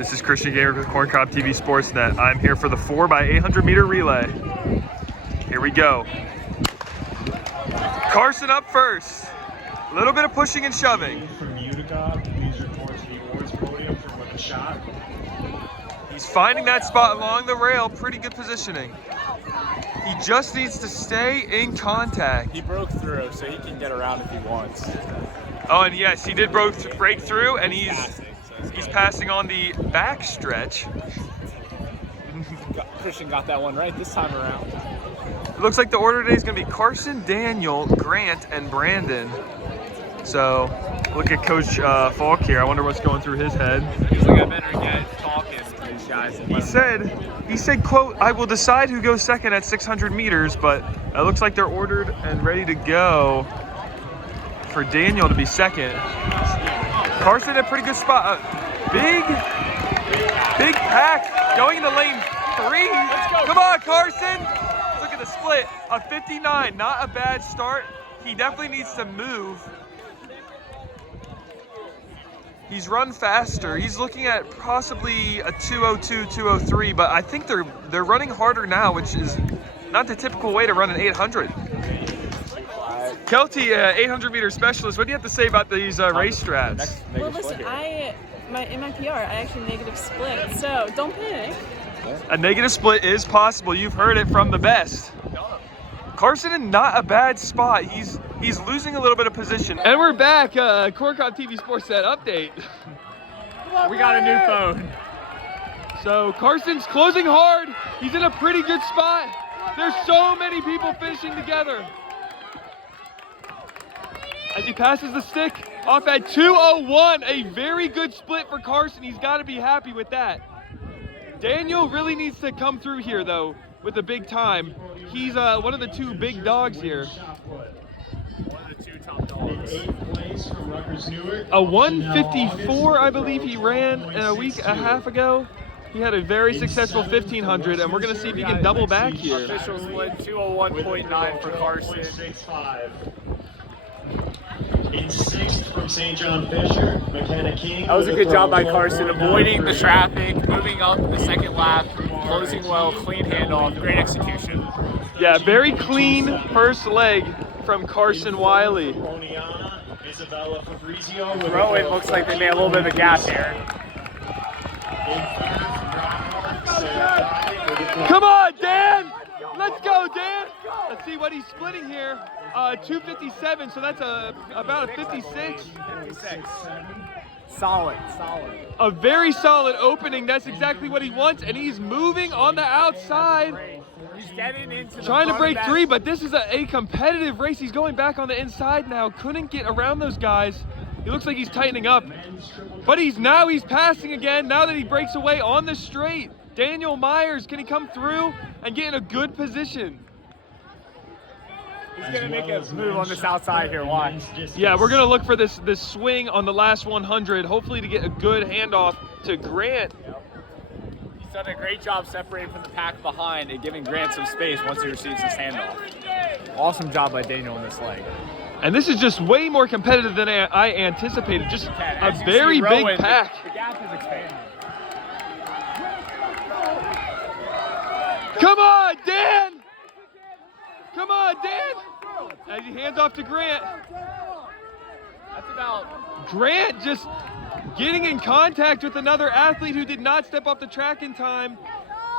This is Christian Gamer with CorncobTV Sportsnet. I'm here for the 4x800m relay. Here we go. Carson up first. A little bit of pushing and shoving. From Utica, please report to the awards podium for winning shot. He's finding that spot along the rail. Pretty good positioning. He just needs to stay in contact. He broke through, so he can get around if he wants. Oh, and yes, he did break through, and he's passing on the back stretch. Christian got that one right this time around. It looks like the order today is going to be Carson, Daniel, Grant, and Brandon. So, look at Coach Falk here. I wonder what's going through his head. He's like, I better get talking to these guys. He said, quote, I will decide who goes second at 600 meters, but it looks like they're ordered and ready to go for Daniel to be second. Carson in a pretty good spot. Big pack going into lane 3. Come on, Carson. Look at the split. A 59, not a bad start. He definitely needs to move. He's run faster. He's looking at possibly a 202, 203, but I think they're running harder now, which is not the typical way to run an 800. Kelty, 800-meter specialist, what do you have to say about these race strats? Well, listen, in my PR, I actually negative split, so don't panic. A negative split is possible. You've heard it from the best. Carson in not a bad spot. He's losing a little bit of position. And we're back. CorncobTV Sportsnet update. We got a new phone. So Carson's closing hard. He's in a pretty good spot. There's so many people finishing together. As he passes the stick off at 2:01, a very good split for Carson. He's got to be happy with that. Daniel really needs to come through here, though, with a big time. He's one of the two big dogs here. One of the two top dogs. A 154, I believe he ran a week and a half ago. He had a very successful 1500, and we're going to see if he can double back here. Official split 201.9 for Carson. In 6th from St. John Fisher, McKenna King. That was a good job by Carson, avoiding the traffic, moving up the second lap, closing well, clean handoff, great execution. Yeah, very clean first leg from Carson Wiley. Rowan looks like they made a little bit of a gap here. Come on, Dan! Let's go, Dan! Let's see what he's splitting here. 257, so that's about a 56. Solid. A very solid opening. That's exactly what he wants, and he's moving on the outside. He's getting into the Trying to break 3, but this is a competitive race. He's going back on the inside now. Couldn't get around those guys. He looks like he's tightening up, but he's passing again now that he breaks away on the straight. Daniel Myers, can he come through and get in a good position? He's going to make a move on this outside here, watch. Yeah, we're going to look for this swing on the last 100, hopefully to get a good handoff to Grant. Yep. He's done a great job separating from the pack behind and giving Grant some space once he receives his handoff. Awesome job by Daniel in this leg. And this is just way more competitive than I anticipated. Just a very big pack. The gap is expanding. Come on, Dan! Come on, Dan! As he hands off to Grant. That's about... Grant just getting in contact with another athlete who did not step off the track in time.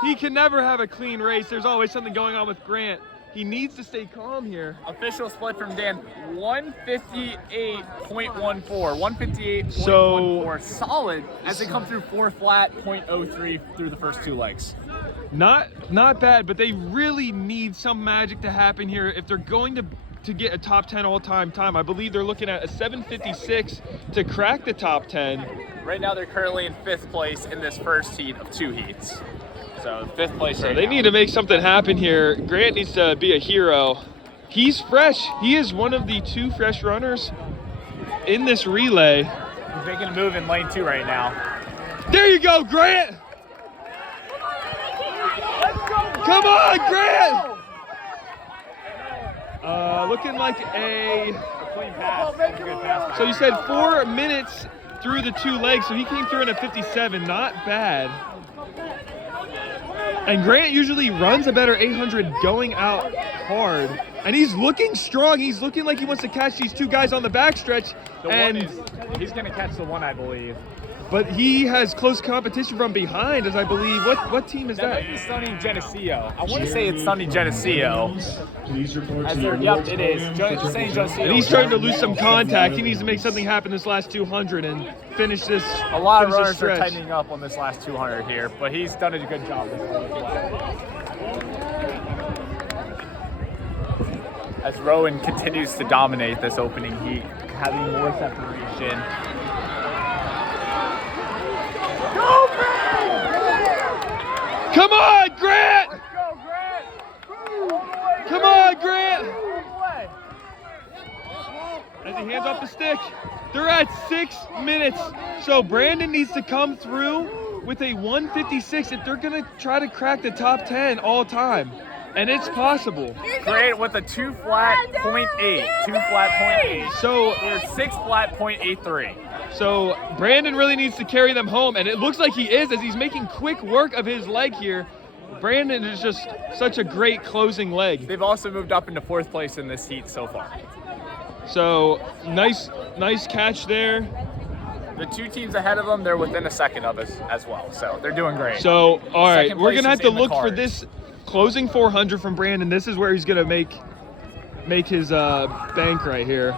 He can never have a clean race. There's always something going on with Grant. He needs to stay calm here. Official split from Dan, 158.14. 158.14. So solid as they come through 4 flat, 0.03 through the first 2 legs. Not bad, but they really need some magic to happen here if they're going to get a top 10 all-time time. I believe they're looking at a 7:56 to crack the top 10. Right now they're currently in 5th place in this first heat of 2 heats. So 5th place. So they need to make something happen here. Grant needs to be a hero. He's fresh. He is one of the 2 fresh runners in this relay. He's making a move in lane 2 right now. There you go, Grant! Come on, Grant! Looking like a clean pass. Good pass. So you said 4 minutes through the 2 legs, so he came through in a 57, not bad. And Grant usually runs a better 800 going out hard. And he's looking strong. He's looking like he wants to catch these 2 guys on the backstretch. He's going to catch the 1, I believe. But he has close competition from behind, as I believe. What team is that? That might be Sonny Geneseo. I want to say it's Sonny Geneseo. Yep, it is. Sonny Geneseo. And he's starting to lose some contact. He needs to make something happen this last 200 and finish this. A lot of finish this runners are stretch. tightening up on this last 200 here, but he's done a good job this one as well. As Rowan continues to dominate this opening heat, having more separation. Come on, Grant! Let's go, Grant! Come on, Grant! As he hands off the stick, they're at 6 minutes. So Brandon needs to come through with a 156 if they're gonna try to crack the top 10 all time. And it's possible. Grant with a 2 flat 0.8. 2 flat 0.8. So There's 6 flat 0.83. So Brandon really needs to carry them home, and it looks like he is as he's making quick work of his leg here. Brandon is just such a great closing leg. They've also moved up into 4th place in this heat so far. So nice catch there. The 2 teams ahead of them, they're within a second of us as well, so they're doing great. So all right, Second we're place gonna have is to in the look for cards. this closing 400 from Brandon. This is where he's gonna make his bank right here.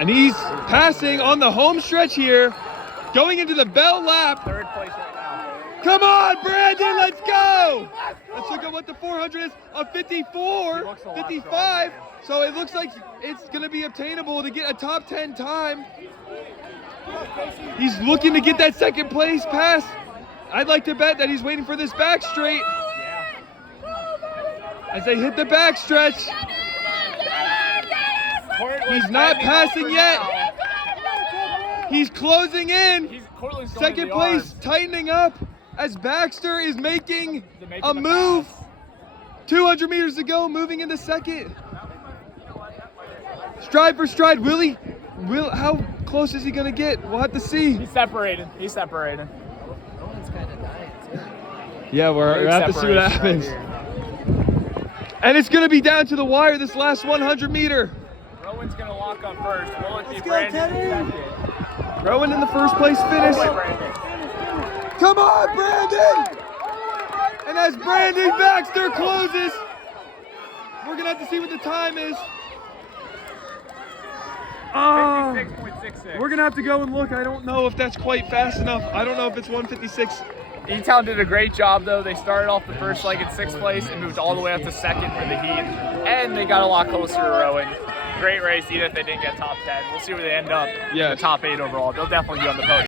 And he's passing on the home stretch here, going into the bell lap. 3rd place right now. Come on, Brandon, let's go! Let's look at what the 400 is, a 54, He looks a lot 55. So it looks like it's gonna be obtainable to get a top 10 time. He's looking to get that 2nd place pass. I'd like to bet that he's waiting for this back straight. As they hit the back stretch. He's not passing yet. He's closing in. Cortland's going to 2nd the place arms. tightening up as Baxter is making Making a the move. pass. 200 meters to go, moving into 2nd. Stride for stride. How close is he gonna get? We'll have to see. He's separated. He's separated. Yeah, we're have to see what happens. And it's gonna be down to the wire this last 100 meter. Rowan's going to lock up first. Will it be Brandon in 2nd? Rowan in the 1st place finish. Play Brandon. Come on, Brandon! And as Brandon Baxter closes, we're gonna have to see what the time is. 56.66. We're gonna have to go and look. I don't know if that's quite fast enough. I don't know if it's 156. Etown did a great job though. They started off the first leg in 6th place and moved all the way up to 2nd for the heat. And they got a lot closer to Rowan. Great race, even if they didn't get top 10. We'll see where they end up in Yes. the top 8 overall. They'll definitely be on the podium.